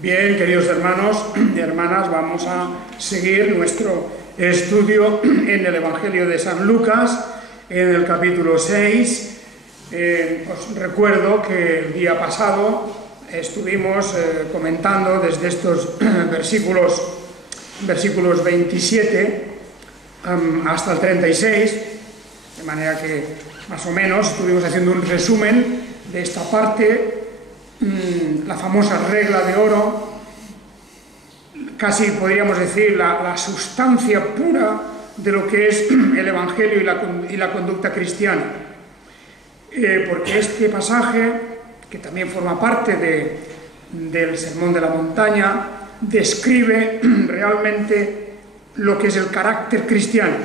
Bien, queridos hermanos y hermanas, vamos a seguir nuestro estudio en el Evangelio de San Lucas, en el capítulo 6. Os recuerdo que el día pasado estuvimos comentando desde estos versículos 27 hasta el 36, de manera que más o menos estuvimos haciendo un resumen de esta parte, la famosa regla de oro, casi podríamos decir la sustancia pura de lo que es el Evangelio y la conducta cristiana. Porque este pasaje, que también forma parte del Sermón de la Montaña, describe realmente lo que es el carácter cristiano.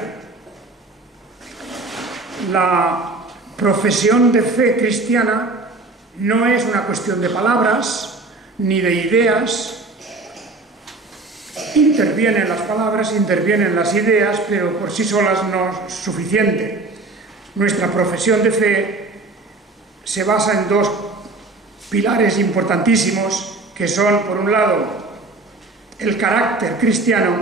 La profesión de fe cristiana no es una cuestión de palabras ni de ideas. Intervienen las palabras, intervienen las ideas, pero por sí solas no es suficiente. Nuestra profesión de fe se basa en dos pilares importantísimos, que son, por un lado, el carácter cristiano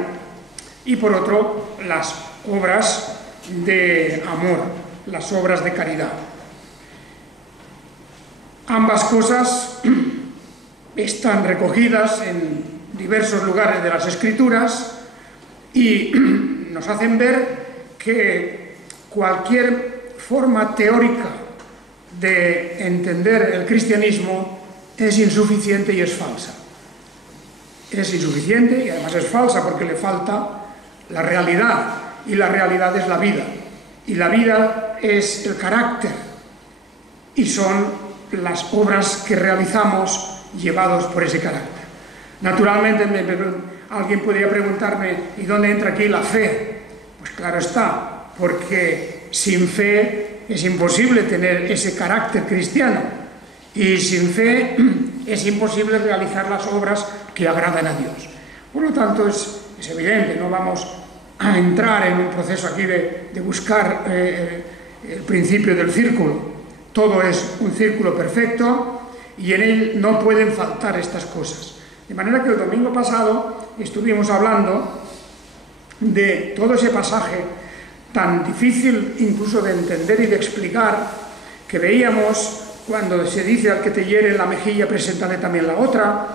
y, por otro, las obras de amor, las obras de caridad. Ambas cosas están recogidas en diversos lugares de las Escrituras y nos hacen ver que cualquier forma teórica de entender el cristianismo es insuficiente y es falsa. Es insuficiente y además es falsa porque le falta la realidad, y la realidad es la vida, y la vida es el carácter, y son las obras que realizamos llevados por ese carácter. Naturalmente, alguien podría preguntarme, ¿y dónde entra aquí la fe? Pues claro está, porque sin fe es imposible tener ese carácter cristiano, y sin fe es imposible realizar las obras que agradan a Dios. Por lo tanto, es evidente, no vamos a entrar en un proceso aquí de buscar el principio del círculo. Todo es un círculo perfecto y en él no pueden faltar estas cosas. De manera que el domingo pasado estuvimos hablando de todo ese pasaje tan difícil incluso de entender y de explicar, que veíamos cuando se dice: al que te hiere en la mejilla, preséntale también la otra;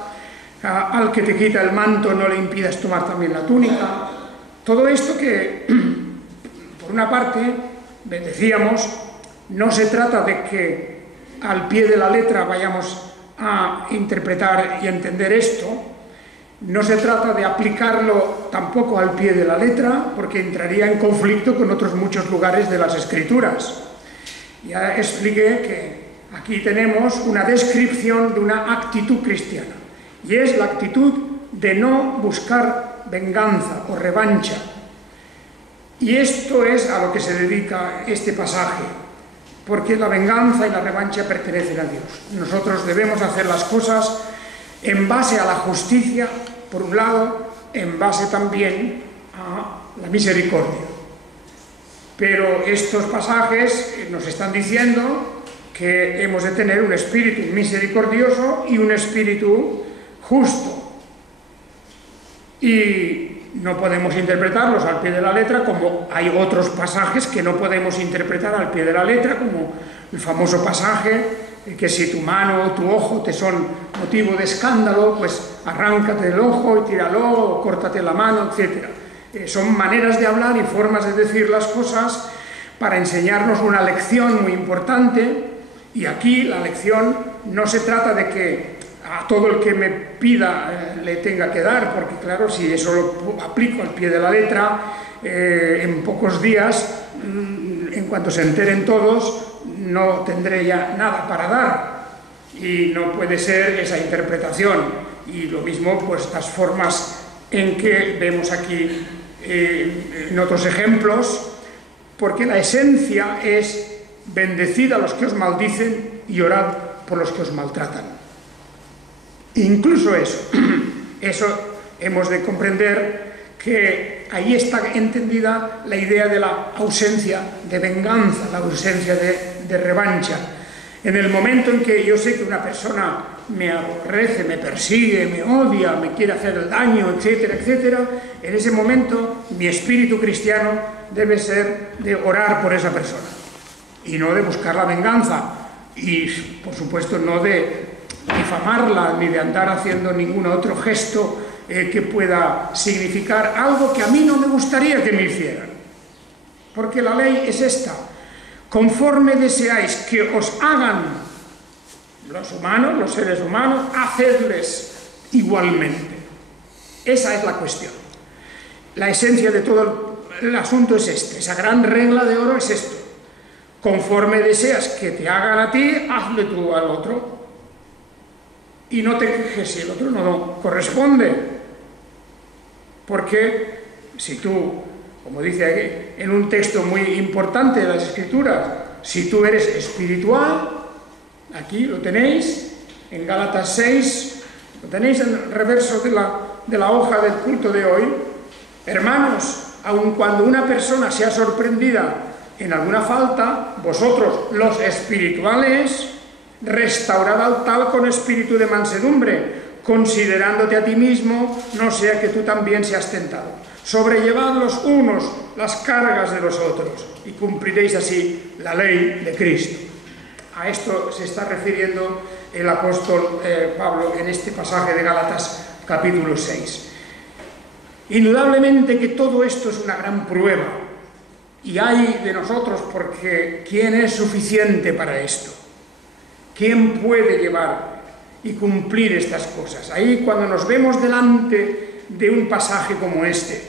al que te quita el manto, no le impidas tomar también la túnica. Todo esto que, por una parte, decíamos, no se trata de que al pie de la letra vayamos a interpretar y entender esto, no se trata de aplicarlo tampoco al pie de la letra, porque entraría en conflicto con otros muchos lugares de las Escrituras. Ya expliqué que aquí tenemos una descripción de una actitud cristiana, y es la actitud de no buscar venganza o revancha. Y esto es a lo que se dedica este pasaje, porque la venganza y la revancha pertenecen a Dios. Nosotros debemos hacer las cosas en base a la justicia, por un lado, en base también a la misericordia. Pero estos pasajes nos están diciendo que hemos de tener un espíritu misericordioso y un espíritu justo. Y no podemos interpretarlos al pie de la letra, como hay otros pasajes que no podemos interpretar al pie de la letra, como el famoso pasaje que si tu mano o tu ojo te son motivo de escándalo, pues arráncate el ojo y tíralo, o córtate la mano, etc. Son maneras de hablar y formas de decir las cosas para enseñarnos una lección muy importante, y aquí la lección no se trata de que a todo el que me pida le tenga que dar, porque claro, si eso lo aplico al pie de la letra, en pocos días, en cuanto se enteren todos, no tendré ya nada para dar, y no puede ser esa interpretación. Y lo mismo, pues estas formas en que vemos aquí en otros ejemplos, porque la esencia es: bendecid a los que os maldicen y orad por los que os maltratan. Incluso eso hemos de comprender, que ahí está entendida la idea de la ausencia de venganza, la ausencia de revancha. En el momento en que yo sé que una persona me aborrece, me persigue, me odia, me quiere hacer el daño, etcétera, etcétera, en ese momento mi espíritu cristiano debe ser de orar por esa persona y no de buscar la venganza y, por supuesto, no de difamarla ni de andar haciendo ningún otro gesto que pueda significar algo que a mí no me gustaría que me hicieran. Porque la ley es esta: conforme deseáis que os hagan los humanos, los seres humanos, hacedles igualmente. Esa es la cuestión. La esencia de todo el asunto es esa gran regla de oro es esto: conforme deseas que te hagan a ti, hazle tú al otro. Y no te quejes si el otro no corresponde. Porque si tú, como dice aquí, en un texto muy importante de las Escrituras, si tú eres espiritual, aquí lo tenéis, en Gálatas 6, lo tenéis en el reverso de la hoja del culto de hoy. Hermanos, aun cuando una persona sea sorprendida en alguna falta, vosotros, los espirituales, restaurad al tal con espíritu de mansedumbre, considerándote a ti mismo, no sea que tú también seas tentado. Sobrellevad los unos las cargas de los otros y cumpliréis así la ley de Cristo. A esto se está refiriendo el apóstol Pablo en este pasaje de Gálatas capítulo 6. Indudablemente que todo esto es una gran prueba y hay de nosotros, porque ¿quién es suficiente para esto? ¿Quién puede llevar y cumplir estas cosas? Ahí, cuando nos vemos delante de un pasaje como este,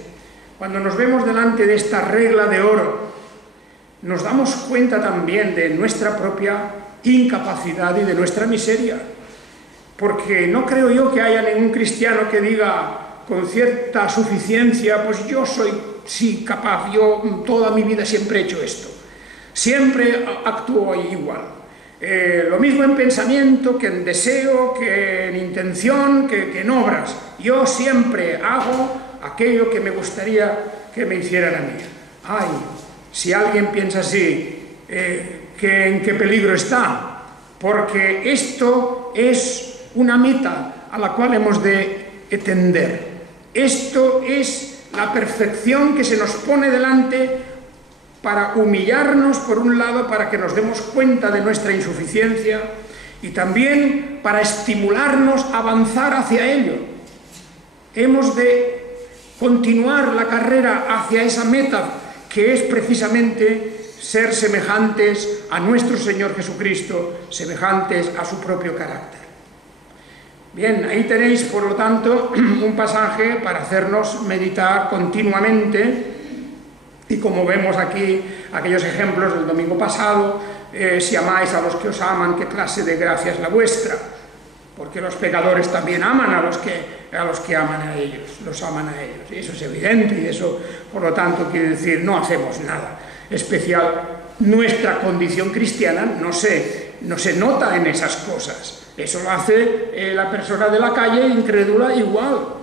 cuando nos vemos delante de esta regla de oro, nos damos cuenta también de nuestra propia incapacidad y de nuestra miseria. Porque no creo yo que haya ningún cristiano que diga con cierta suficiencia: pues yo soy, sí, capaz, yo toda mi vida siempre he hecho esto, siempre actúo igual. Lo mismo en pensamiento, que en deseo, que en intención, que en obras. Yo siempre hago aquello que me gustaría que me hicieran a mí. Ay, si alguien piensa así, ¿en qué peligro está? Porque esto es una meta a la cual hemos de tender. Esto es la perfección que se nos pone delante para humillarnos, por un lado, para que nos demos cuenta de nuestra insuficiencia, y también para estimularnos a avanzar hacia ello. Hemos de continuar la carrera hacia esa meta, que es precisamente ser semejantes a nuestro Señor Jesucristo, semejantes a su propio carácter. Bien, ahí tenéis, por lo tanto, un pasaje para hacernos meditar continuamente. Y como vemos aquí, aquellos ejemplos del domingo pasado, si amáis a los que os aman, ¿qué clase de gracia es la vuestra? Porque los pecadores también aman a los que aman a ellos, los aman a ellos. Y eso es evidente, y eso, por lo tanto, quiere decir, no hacemos nada especial. Nuestra condición cristiana no se nota en esas cosas. Eso lo hace la persona de la calle incrédula igual.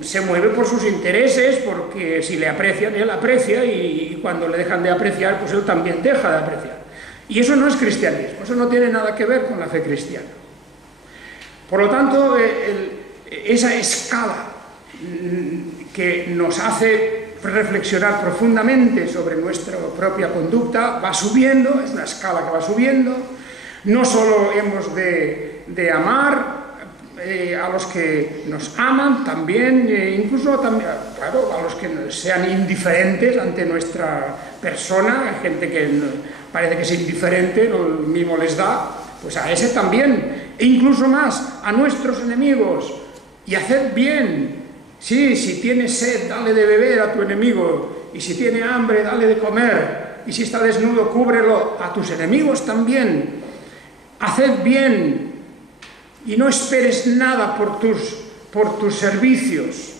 Se mueve por sus intereses, porque si le aprecian, él aprecia, y cuando le dejan de apreciar, pues él también deja de apreciar. Y eso no es cristianismo, eso no tiene nada que ver con la fe cristiana. Por lo tanto, esa escala que nos hace reflexionar profundamente sobre nuestra propia conducta va subiendo, es una escala que va subiendo. No solo hemos de amar a los que nos aman, también, incluso también, claro, a los que sean indiferentes ante nuestra persona. Hay gente que parece que es indiferente, lo mismo les da, pues a ese también, e incluso más, a nuestros enemigos. Y haced bien. Sí, si tiene sed, dale de beber a tu enemigo, y si tiene hambre, dale de comer, y si está desnudo, cúbrelo. A tus enemigos también. Haced bien. Y no esperes nada por tus servicios.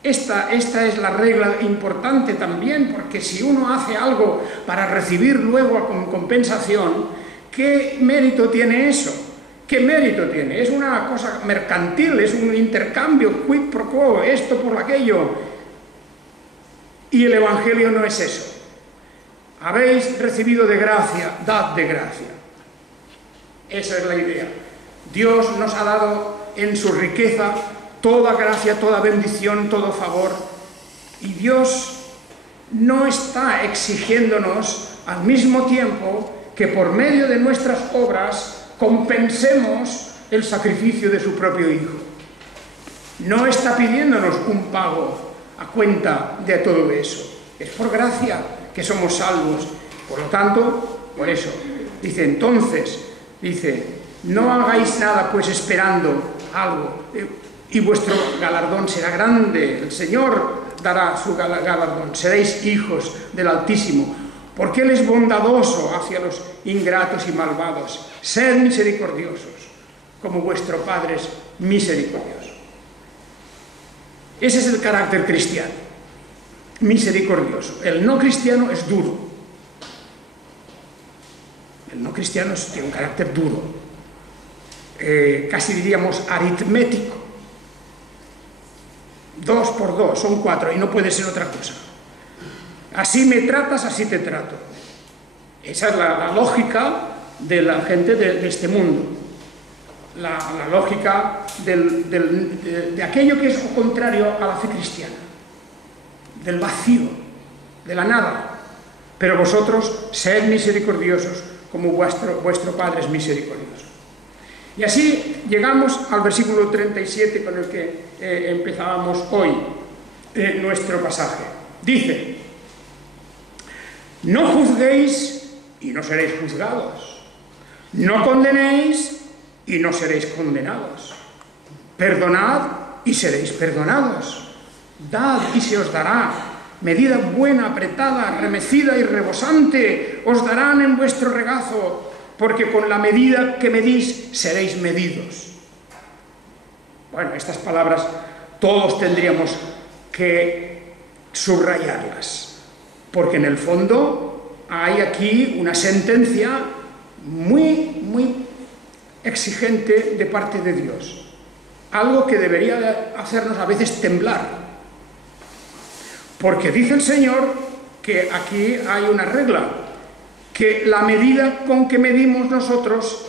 Esta es la regla importante también, porque si uno hace algo para recibir luego con compensación, ¿qué mérito tiene eso? ¿Qué mérito tiene? Es una cosa mercantil, es un intercambio, quid pro quo, esto por aquello. Y el Evangelio no es eso. Habéis recibido de gracia, dad de gracia. Esa es la idea. Dios nos ha dado en su riqueza toda gracia, toda bendición, todo favor. Y Dios no está exigiéndonos al mismo tiempo que por medio de nuestras obras compensemos el sacrificio de su propio Hijo. No está pidiéndonos un pago a cuenta de todo eso. Es por gracia que somos salvos. Por lo tanto, por eso, dice entonces, no hagáis nada pues esperando algo, y vuestro galardón será grande. El Señor dará su galardón. Seréis hijos del Altísimo, porque Él es bondadoso hacia los ingratos y malvados. Sed misericordiosos, como vuestro Padre es misericordioso. Ese es el carácter cristiano, misericordioso. El no cristiano es duro. El no cristiano tiene un carácter duro, casi diríamos aritmético. 2 por 2 son 4 y no puede ser otra cosa. Así me tratas, así te trato. Esa es la lógica de la gente de este mundo. La lógica de aquello que es lo contrario a la fe cristiana, del vacío, de la nada. Pero vosotros sed misericordiosos como vuestro Padre es misericordioso. Y así llegamos al versículo 37 con el que empezábamos hoy nuestro pasaje. Dice: no juzguéis y no seréis juzgados, no condenéis y no seréis condenados, perdonad y seréis perdonados, dad y se os dará, medida buena, apretada, remecida y rebosante, os darán en vuestro regazo, porque con la medida que medís seréis medidos. Bueno, estas palabras todos tendríamos que subrayarlas, porque en el fondo hay aquí una sentencia muy exigente de parte de Dios, algo que debería hacernos a veces temblar, porque dice el Señor que aquí hay una regla, que la medida con que medimos nosotros,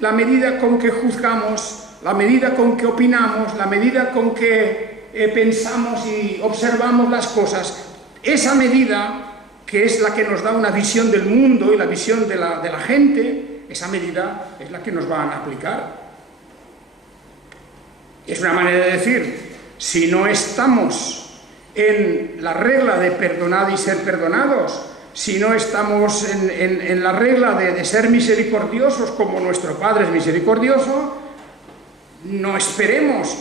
la medida con que juzgamos, la medida con que opinamos, la medida con que pensamos y observamos las cosas, esa medida, que es la que nos da una visión del mundo y la visión de la gente, esa medida es la que nos van a aplicar. Es una manera de decir, si no estamos en la regla de perdonad y ser perdonados, si no estamos en la regla de ser misericordiosos como nuestro Padre es misericordioso, no esperemos,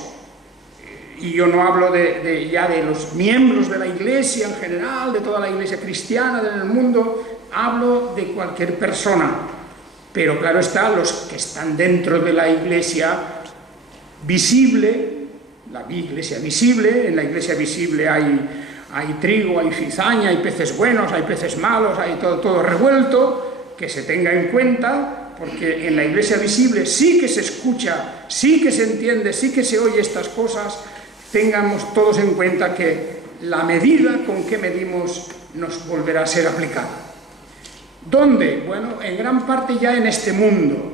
y yo no hablo ya de los miembros de la Iglesia en general, de toda la Iglesia cristiana del mundo, hablo de cualquier persona, pero claro está, los que están dentro de la Iglesia visible, la Iglesia visible, en la Iglesia visible hay trigo, hay cizaña, hay peces buenos, hay peces malos, hay todo revuelto, que se tenga en cuenta, porque en la Iglesia visible sí que se escucha, sí que se entiende, sí que se oye estas cosas. Tengamos todos en cuenta que la medida con que medimos nos volverá a ser aplicada. ¿Dónde? Bueno, en gran parte ya en este mundo,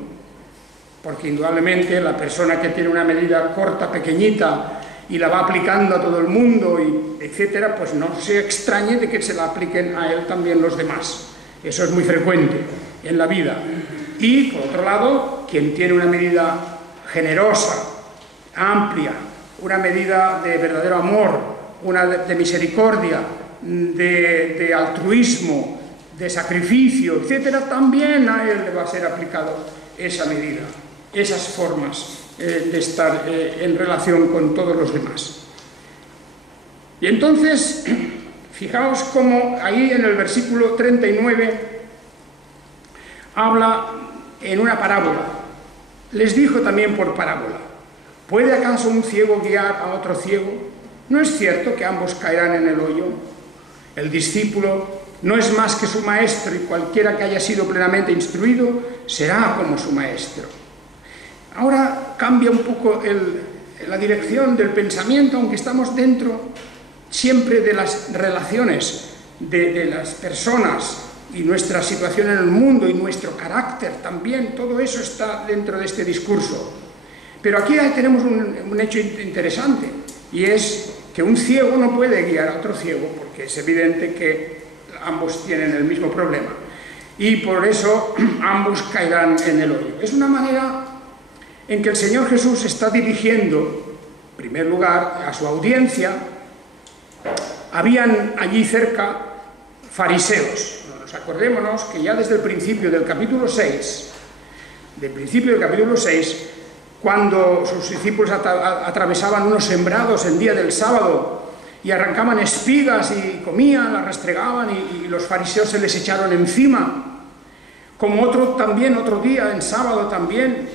porque indudablemente la persona que tiene una medida corta, pequeñita, y la va aplicando a todo el mundo, y etcétera, pues no se extrañe de que se la apliquen a él también los demás. Eso es muy frecuente en la vida. Y, por otro lado, quien tiene una medida generosa, amplia, una medida de verdadero amor, una de misericordia, de altruismo, de sacrificio, etcétera, también a él le va a ser aplicado esa medida, esas formas de estar en relación con todos los demás. Y entonces, fijaos cómo ahí en el versículo 39 habla en una parábola. Les dijo también por parábola: ¿puede acaso un ciego guiar a otro ciego? ¿No es cierto que ambos caerán en el hoyo? El discípulo no es más que su maestro, y cualquiera que haya sido plenamente instruido será como su maestro. Ahora cambia un poco la dirección del pensamiento, aunque estamos dentro siempre de las relaciones de las personas y nuestra situación en el mundo y nuestro carácter también, todo eso está dentro de este discurso. Pero aquí tenemos un hecho interesante, y es que un ciego no puede guiar a otro ciego, porque es evidente que ambos tienen el mismo problema, y por eso ambos caerán en el hoyo. Es una manera en que el Señor Jesús está dirigiendo, en primer lugar, a su audiencia. Habían allí cerca fariseos. Acordémonos que ya desde el principio del capítulo 6, cuando sus discípulos atravesaban unos sembrados el día del sábado y arrancaban espigas y comían, las restregaban, y los fariseos se les echaron encima. Como otro día, en sábado también,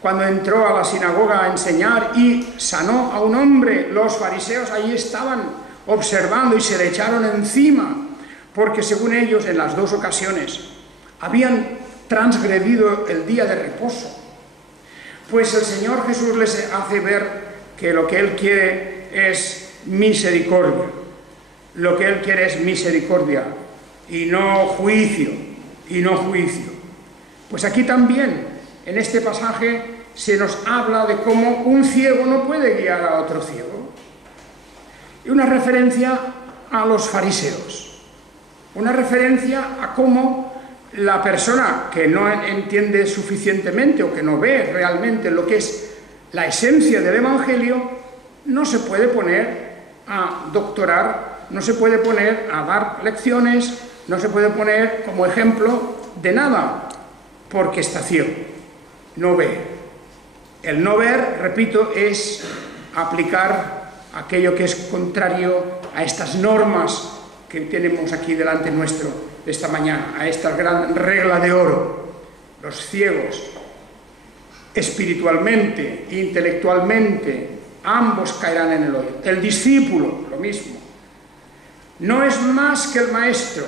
cuando entró a la sinagoga a enseñar y sanó a un hombre, los fariseos allí estaban observando y se le echaron encima, porque según ellos, en las dos ocasiones, habían transgredido el día de reposo. Pues el Señor Jesús les hace ver que lo que Él quiere es misericordia. Lo que Él quiere es misericordia y no juicio, Pues aquí también, en este pasaje, se nos habla de cómo un ciego no puede guiar a otro ciego. Y una referencia a los fariseos. Una referencia a cómo la persona que no entiende suficientemente o que no ve realmente lo que es la esencia del Evangelio, no se puede poner a doctorar, no se puede poner a dar lecciones, no se puede poner como ejemplo de nada, porque está ciego, no ve. El no ver, repito, es aplicar aquello que es contrario a estas normas que tenemos aquí delante nuestro esta mañana, a esta gran regla de oro. Los ciegos, espiritualmente, intelectualmente, ambos caerán en el hoyo. El discípulo, lo mismo. No es más que el maestro.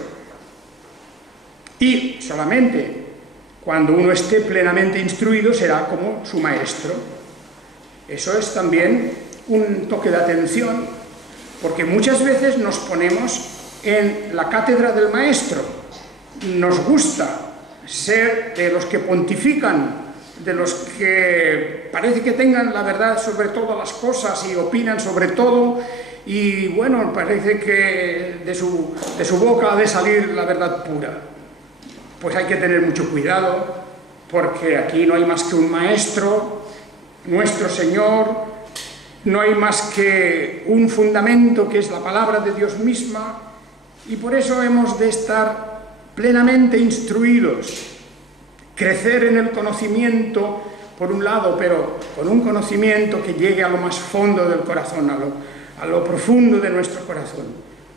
Y solamente cuando uno esté plenamente instruido será como su maestro. Eso es también un toque de atención, porque muchas veces nos ponemos en la cátedra del maestro. Nos gusta ser de los que pontifican, de los que parece que tengan la verdad sobre todas las cosas y opinan sobre todo, y bueno, parece que de su boca ha de salir la verdad pura. Pues hay que tener mucho cuidado, porque aquí no hay más que un maestro, nuestro Señor, no hay más que un fundamento que es la palabra de Dios misma, y por eso hemos de estar plenamente instruidos, crecer en el conocimiento por un lado, pero con un conocimiento que llegue a lo más fondo del corazón, a lo profundo de nuestro corazón,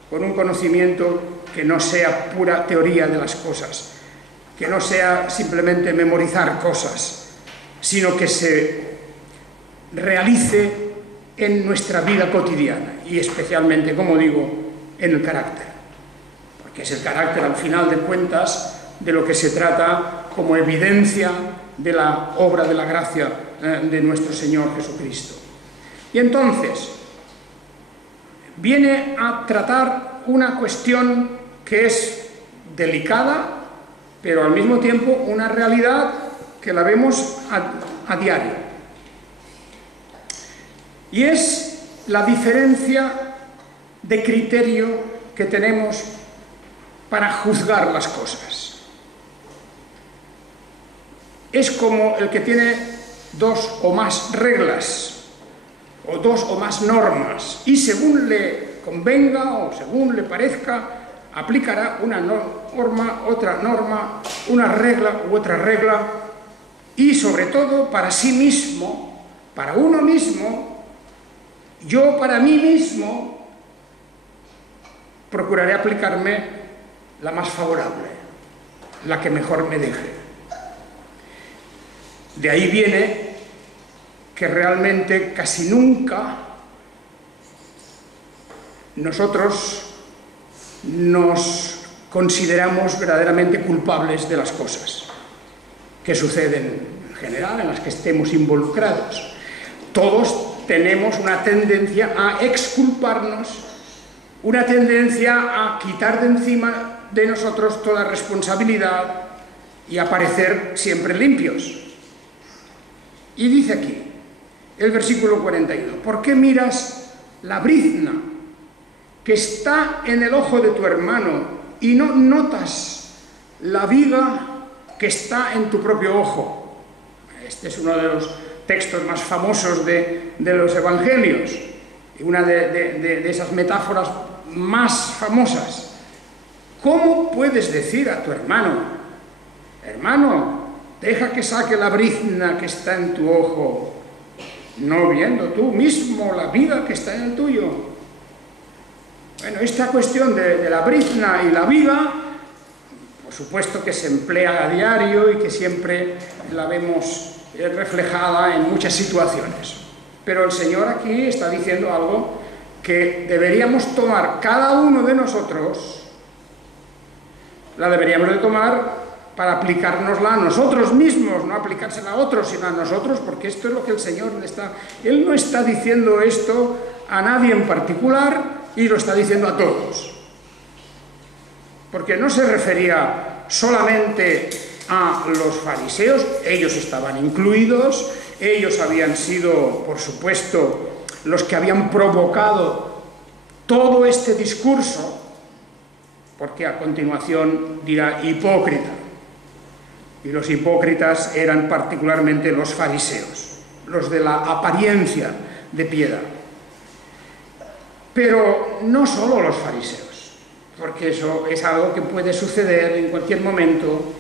con un conocimiento que no sea pura teoría de las cosas, que no sea simplemente memorizar cosas, sino que se realice en nuestra vida cotidiana y especialmente, como digo, en el carácter. Que es el carácter, al final de cuentas, de lo que se trata como evidencia de la obra de la gracia de nuestro Señor Jesucristo. Y entonces, viene a tratar una cuestión que es delicada, pero al mismo tiempo una realidad que la vemos a diario. Y es la diferencia de criterio que tenemos para juzgar las cosas. Es como el que tiene dos o más reglas o dos o más normas y según le convenga o según le parezca aplicará una norma, otra norma, una regla u otra regla, y sobre todo para sí mismo, para uno mismo. Yo para mí mismo procuraré aplicarme la más favorable, la que mejor me deje. De ahí viene que realmente casi nunca nosotros nos consideramos verdaderamente culpables de las cosas que suceden en general, en las que estemos involucrados. Todos tenemos una tendencia a exculparnos, una tendencia a quitar de encima de nosotros toda responsabilidad y a parecer siempre limpios. Y dice aquí, el versículo 41. ¿Por qué miras la brizna que está en el ojo de tu hermano y no notas la viga que está en tu propio ojo? Este es uno de los textos más famosos de los evangelios, una de esas metáforas más famosas. ¿Cómo puedes decir a tu hermano, hermano, deja que saque la brizna que está en tu ojo, no viendo tú mismo la viga que está en el tuyo? Bueno, esta cuestión de la brizna y la viga, por supuesto que se emplea a diario y que siempre la vemos reflejada en muchas situaciones. Pero el Señor aquí está diciendo algo que deberíamos tomar cada uno de nosotros, la deberíamos de tomar para aplicárnosla a nosotros mismos, no aplicársela a otros, sino a nosotros, porque esto es lo que el Señor Él no está diciendo esto a nadie en particular y lo está diciendo a todos. Porque no se refería solamente a los fariseos, ellos estaban incluidos, ellos habían sido, por supuesto, los que habían provocado todo este discurso, porque a continuación dirá hipócrita. Y los hipócritas eran particularmente los fariseos, los de la apariencia de piedad. Pero no solo los fariseos, porque eso es algo que puede suceder en cualquier momento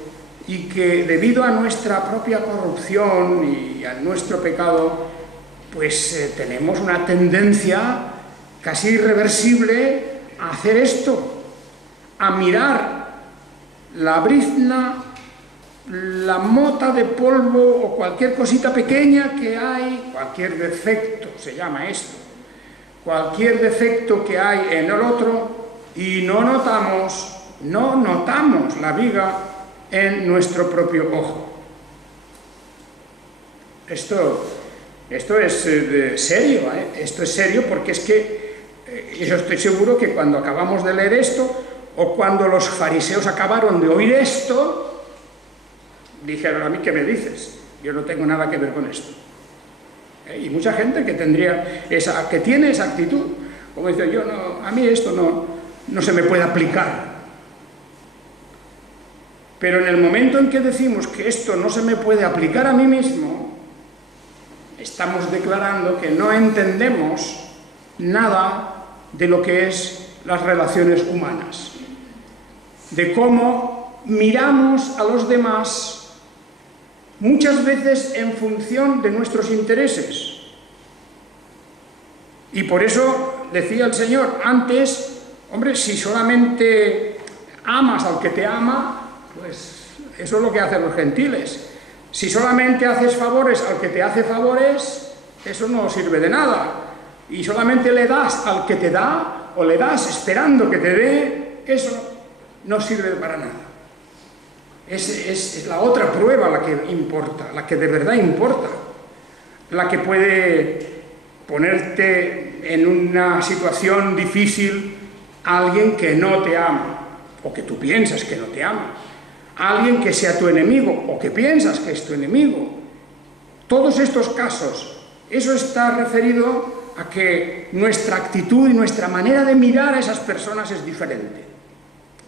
y que debido a nuestra propia corrupción y a nuestro pecado, pues tenemos una tendencia casi irreversible a hacer esto, a mirar la brizna, la mota de polvo o cualquier cosita pequeña que hay, cualquier defecto, se llama esto, cualquier defecto que hay en el otro, y no notamos la viga en nuestro propio ojo. Esto es serio, esto es serio, porque es que yo estoy seguro que cuando acabamos de leer esto, o cuando los fariseos acabaron de oír esto, dijeron: a mí, ¿qué me dices? Yo no tengo nada que ver con esto. Y mucha gente que tiene esa actitud, como dice: a mí esto no se me puede aplicar. Pero en el momento en que decimos que esto no se me puede aplicar a mí mismo, estamos declarando que no entendemos nada de lo que es las relaciones humanas, de cómo miramos a los demás muchas veces en función de nuestros intereses. Y por eso decía el Señor antes: hombre, si solamente amas al que te ama, pues eso es lo que hacen los gentiles. Si solamente haces favores al que te hace favores, eso no sirve de nada. Y solamente le das al que te da, o le das esperando que te dé, eso no sirve para nada. Es la otra prueba la que importa, la que de verdad importa, la que puede ponerte en una situación difícil a alguien que no te ama, o que tú piensas que no te ama, a alguien que sea tu enemigo, o que piensas que es tu enemigo. Todos estos casos, eso está referido a que nuestra actitud y nuestra manera de mirar a esas personas es diferente.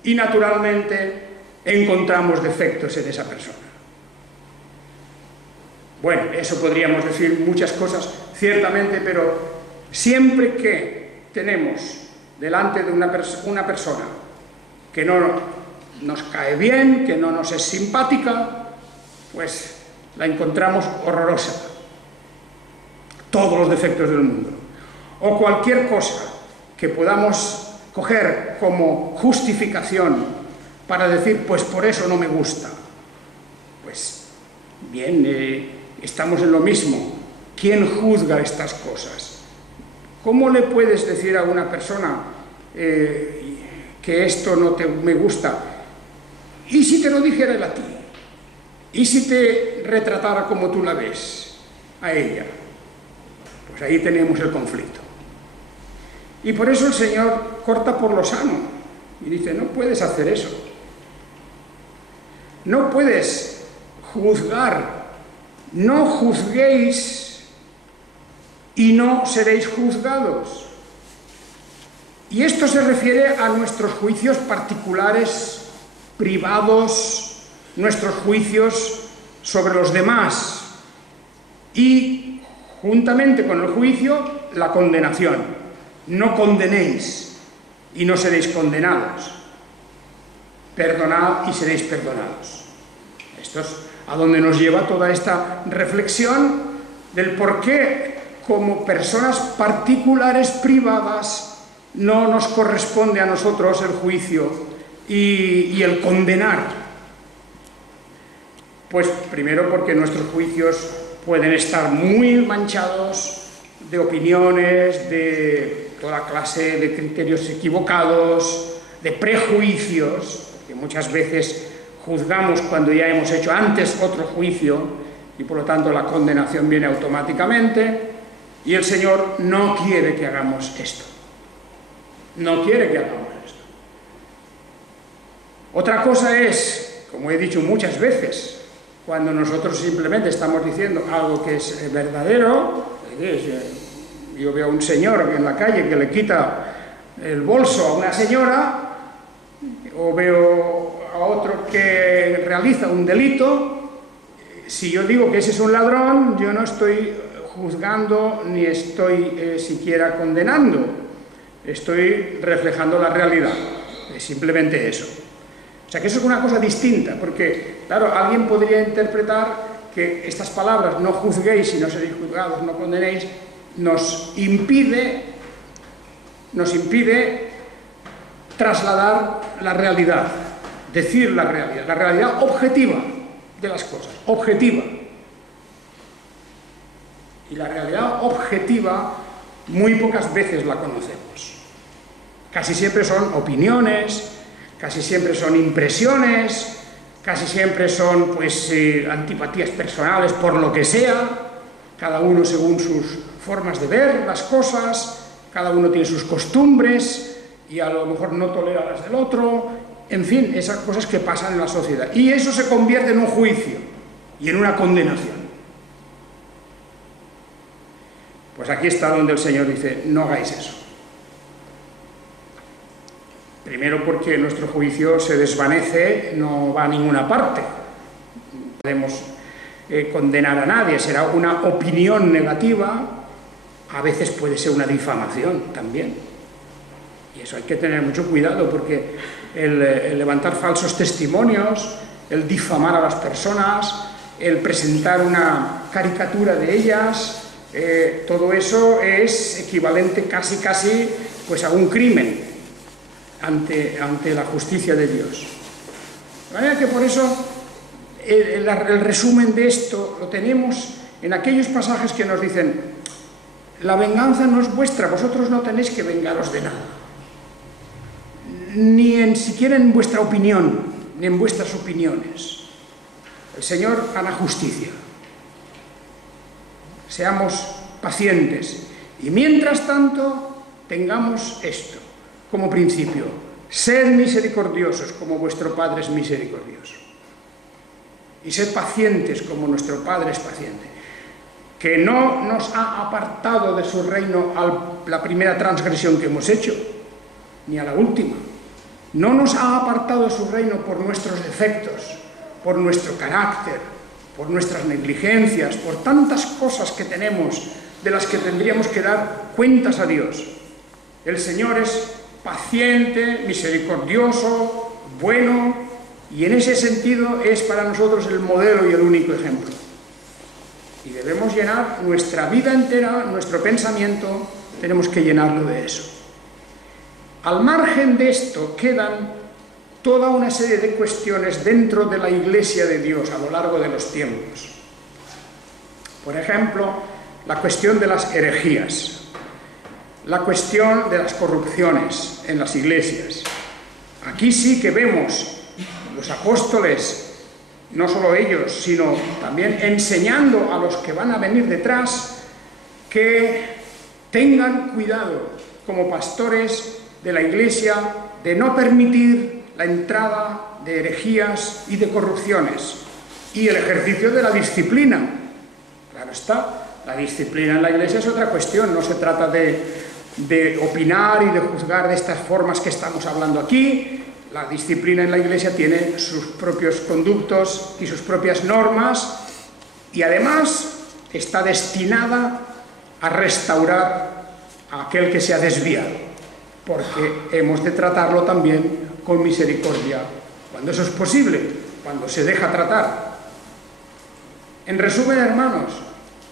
Y naturalmente encontramos defectos en esa persona. Bueno, eso podríamos decir muchas cosas, ciertamente, pero siempre que tenemos delante de una persona que no nos cae bien, que no nos es simpática, pues la encontramos horrorosa. Todos los defectos del mundo. O cualquier cosa que podamos coger como justificación para decir: pues por eso no me gusta. Pues bien, estamos en lo mismo. ¿Quién juzga estas cosas? ¿Cómo le puedes decir a una persona que esto no me gusta? ¿Y si te lo dijera él a ti? ¿Y si te retratara como tú la ves a ella? Pues ahí tenemos el conflicto. Y por eso el Señor corta por lo sano y dice: no puedes hacer eso. No puedes juzgar. No juzguéis y no seréis juzgados. Y esto se refiere a nuestros juicios particulares, privados, nuestros juicios sobre los demás, y juntamente con el juicio, la condenación. No condenéis y no seréis condenados. Perdonad y seréis perdonados. Esto es a donde nos lleva toda esta reflexión del por qué, como personas particulares, privadas, no nos corresponde a nosotros el juicio y el condenar. Pues primero porque nuestros juicios pueden estar muy manchados de opiniones, de toda clase de criterios equivocados, de prejuicios, que muchas veces juzgamos cuando ya hemos hecho antes otro juicio y por lo tanto la condenación viene automáticamente, y el Señor no quiere que hagamos esto. No quiere que hagamos esto. Otra cosa es, como he dicho muchas veces, cuando nosotros simplemente estamos diciendo algo que es verdadero. Yo veo a un señor en la calle que le quita el bolso a una señora, o veo a otro que realiza un delito. Si yo digo que ese es un ladrón, yo no estoy juzgando ni estoy siquiera condenando, estoy reflejando la realidad, es simplemente eso. O sea que eso es una cosa distinta, porque claro, alguien podría interpretar que estas palabras, no juzguéis y no seréis juzgados, no condenéis, nos impide trasladar la realidad, decir la realidad objetiva de las cosas, objetiva. Y la realidad objetiva muy pocas veces la conocemos. Casi siempre son opiniones, casi siempre son impresiones, casi siempre son pues antipatías personales por lo que sea, cada uno según sus formas de ver las cosas, cada uno tiene sus costumbres y a lo mejor no tolera las del otro, en fin, esas cosas que pasan en la sociedad. Y eso se convierte en un juicio y en una condenación. Pues aquí está donde el Señor dice, no hagáis eso. Primero porque nuestro juicio se desvanece, no va a ninguna parte. No podemos condenar a nadie, será una opinión negativa, a veces puede ser una difamación también. Y eso hay que tener mucho cuidado porque el levantar falsos testimonios, el difamar a las personas, el presentar una caricatura de ellas, todo eso es equivalente casi pues a un crimen ante la justicia de Dios. De manera que por eso el resumen de esto lo tenemos en aquellos pasajes que nos dicen: la venganza no es vuestra, vosotros no tenéis que vengaros de nada, ni siquiera en vuestra opinión, ni en vuestras opiniones. El Señor hará justicia. Seamos pacientes y mientras tanto tengamos esto como principio: sed misericordiosos como vuestro Padre es misericordioso, y sed pacientes como nuestro Padre es paciente, que no nos ha apartado de su reino a la primera transgresión que hemos hecho, ni a la última. No nos ha apartado de su reino por nuestros defectos, por nuestro carácter, por nuestras negligencias, por tantas cosas que tenemos de las que tendríamos que dar cuentas a Dios. El Señor es paciente, misericordioso, bueno, y en ese sentido es para nosotros el modelo y el único ejemplo. Y debemos llenar nuestra vida entera, nuestro pensamiento, tenemos que llenarlo de eso. Al margen de esto quedan toda una serie de cuestiones dentro de la Iglesia de Dios a lo largo de los tiempos. Por ejemplo, la cuestión de las herejías, la cuestión de las corrupciones en las iglesias. Aquí sí que vemos los apóstoles, no solo ellos, sino también enseñando a los que van a venir detrás, que tengan cuidado como pastores de la Iglesia de no permitir la entrada de herejías y de corrupciones y el ejercicio de la disciplina. Claro está, La disciplina en la Iglesia es otra cuestión, no se trata de opinar y de juzgar de estas formas que estamos hablando aquí. La disciplina en la Iglesia tiene sus propios conductos y sus propias normas, y además está destinada a restaurar a aquel que se ha desviado, porque hemos de tratarlo también con misericordia, cuando eso es posible, cuando se deja tratar. En resumen, hermanos,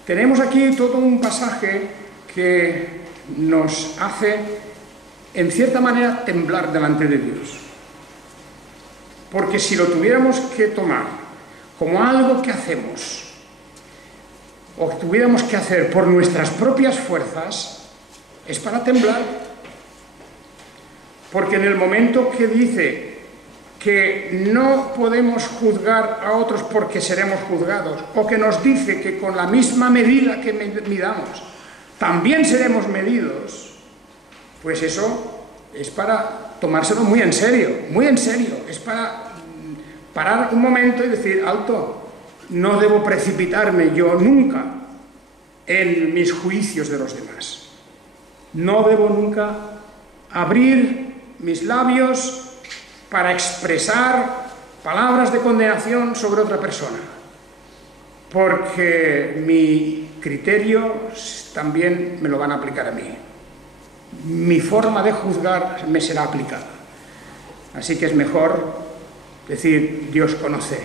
tenemos aquí todo un pasaje que nos hace, en cierta manera, temblar delante de Dios. Porque si lo tuviéramos que tomar como algo que hacemos, o tuviéramos que hacer por nuestras propias fuerzas, es para temblar. Porque en el momento que dice que no podemos juzgar a otros porque seremos juzgados, o que nos dice que con la misma medida que midamos, también seremos medidos, pues eso es para tomárselo muy en serio, es para parar un momento y decir, alto, no debo precipitarme yo nunca en mis juicios de los demás. No debo nunca abrir mis labios para expresar palabras de condenación sobre otra persona, porque mi criterio también me lo van a aplicar a mí. Mi forma de juzgar me será aplicada. Así que es mejor decir, Dios conoce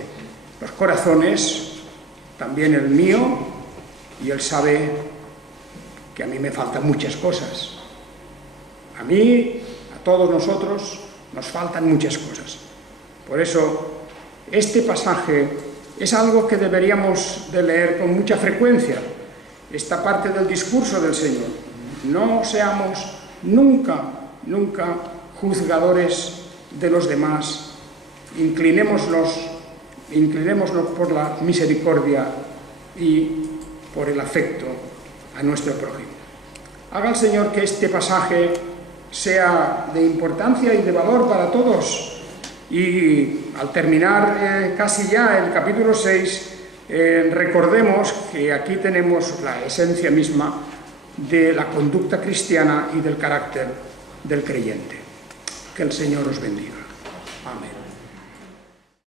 los corazones, también el mío, y Él sabe que a mí me faltan muchas cosas. A mí, a todos nosotros, nos faltan muchas cosas. Por eso, este pasaje es algo que deberíamos de leer con mucha frecuencia, esta parte del discurso del Señor. No seamos nunca juzgadores de los demás. Inclinémonos por la misericordia y por el afecto a nuestro prójimo. Haga el Señor que este pasaje sea de importancia y de valor para todos. Y al terminar casi ya el capítulo 6, recordemos que aquí tenemos la esencia misma de la conducta cristiana y del carácter del creyente. Que el Señor os bendiga. Amén.